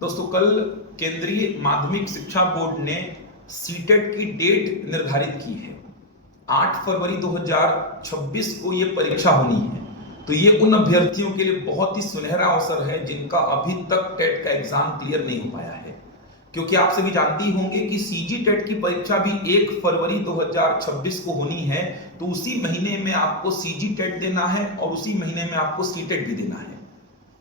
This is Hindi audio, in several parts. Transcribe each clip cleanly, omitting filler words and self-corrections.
दोस्तों, कल केंद्रीय माध्यमिक शिक्षा बोर्ड ने सीटेट की डेट निर्धारित की है। 8 फरवरी 2026 को ये परीक्षा होनी है। तो ये उन अभ्यर्थियों के लिए बहुत ही सुनहरा अवसर है जिनका अभी तक टेट का एग्जाम क्लियर नहीं हो पाया है, क्योंकि आप सभी जानते ही होंगे कि सीजी टेट की परीक्षा भी 1 फरवरी 2026 को होनी है। तो उसी महीने में आपको सीजी टेट देना है और उसी महीने में आपको सीटेट भी देना है।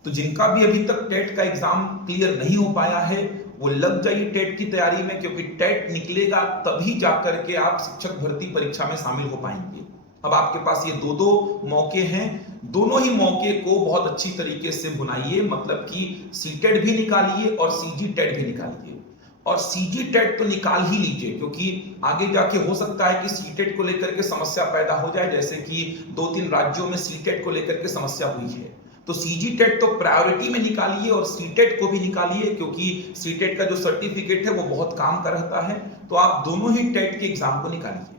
तो जिनका भी अभी तक टेट का एग्जाम क्लियर नहीं हो पाया है, वो लग जाइए टेट की तैयारी में, क्योंकि टेट निकलेगा तभी जाकर के आप शिक्षक भर्ती परीक्षा में शामिल हो पाएंगे। अब आपके पास ये दो मौके हैं, दोनों ही मौके को बहुत अच्छी तरीके से बुनाइए, मतलब कि सीटेट भी निकालिए और सीजी टेट भी निकालिए। और सीजी टेट तो निकाल ही लीजिए, क्योंकि आगे जाके हो सकता है कि सीटेट को लेकर के समस्या पैदा हो जाए, जैसे कि 2-3 राज्यों में सीटेट को लेकर के समस्या हुई है। तो सीजी टेट तो प्रायोरिटी में निकालिए और सीटेट को भी निकालिए, क्योंकि सीटेट का जो सर्टिफिकेट है वो बहुत काम का रहता है। तो आप दोनों ही टेट के एग्जाम को निकालिए।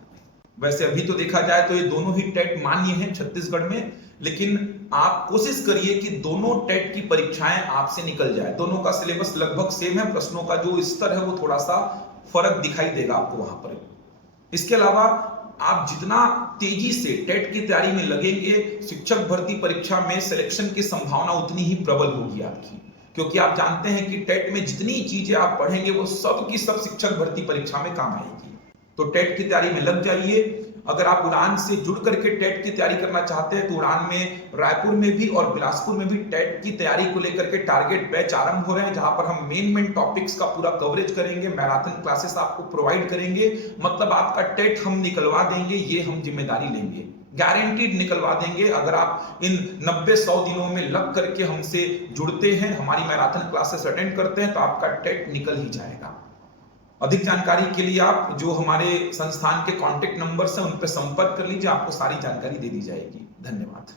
वैसे अभी तो देखा जाए तो ये दोनों ही टेट मान्य हैं छत्तीसगढ़ में, लेकिन आप कोशिश करिए कि दोनों टेट की परीक्षाएं आपसे निकल जाए। दोनों का सिलेबस लगभग सेम है, प्रश्नों का जो स्तर है वो थोड़ा सा फर्क दिखाई देगा आपको वहां पर। इसके अलावा आप जितना तेजी से टेट की तैयारी में लगेंगे, शिक्षक भर्ती परीक्षा में सिलेक्शन की संभावना उतनी ही प्रबल होगी आपकी, क्योंकि आप जानते हैं कि टेट में जितनी चीजें आप पढ़ेंगे वो सब की सब शिक्षक भर्ती परीक्षा में काम आएगी। तो टेट की तैयारी में लग जाइए। अगर आप उड़ान से जुड़ करके टेट की तैयारी करना चाहते हैं तो उड़ान में रायपुर में भी और बिलासपुर में भी टेट की तैयारी को लेकर के टारगेट बैच आरंभ हो रहे हैं, जहां पर हम मेन टॉपिक्स का पूरा कवरेज करेंगे, मैराथन क्लासेस आपको प्रोवाइड करेंगे। मतलब आपका टेट हम निकलवा देंगे, ये हम जिम्मेदारी लेंगे, गारंटीड निकलवा देंगे। अगर आप इन 90-100 दिनों में लग करके हमसे जुड़ते हैं, हमारी मैराथन क्लासेस अटेंड करते हैं, तो आपका टेट निकल ही जाएगा। अधिक जानकारी के लिए आप जो हमारे संस्थान के कांटेक्ट नंबर्स हैं उन पर संपर्क कर लीजिए, आपको सारी जानकारी दे दी जाएगी। धन्यवाद।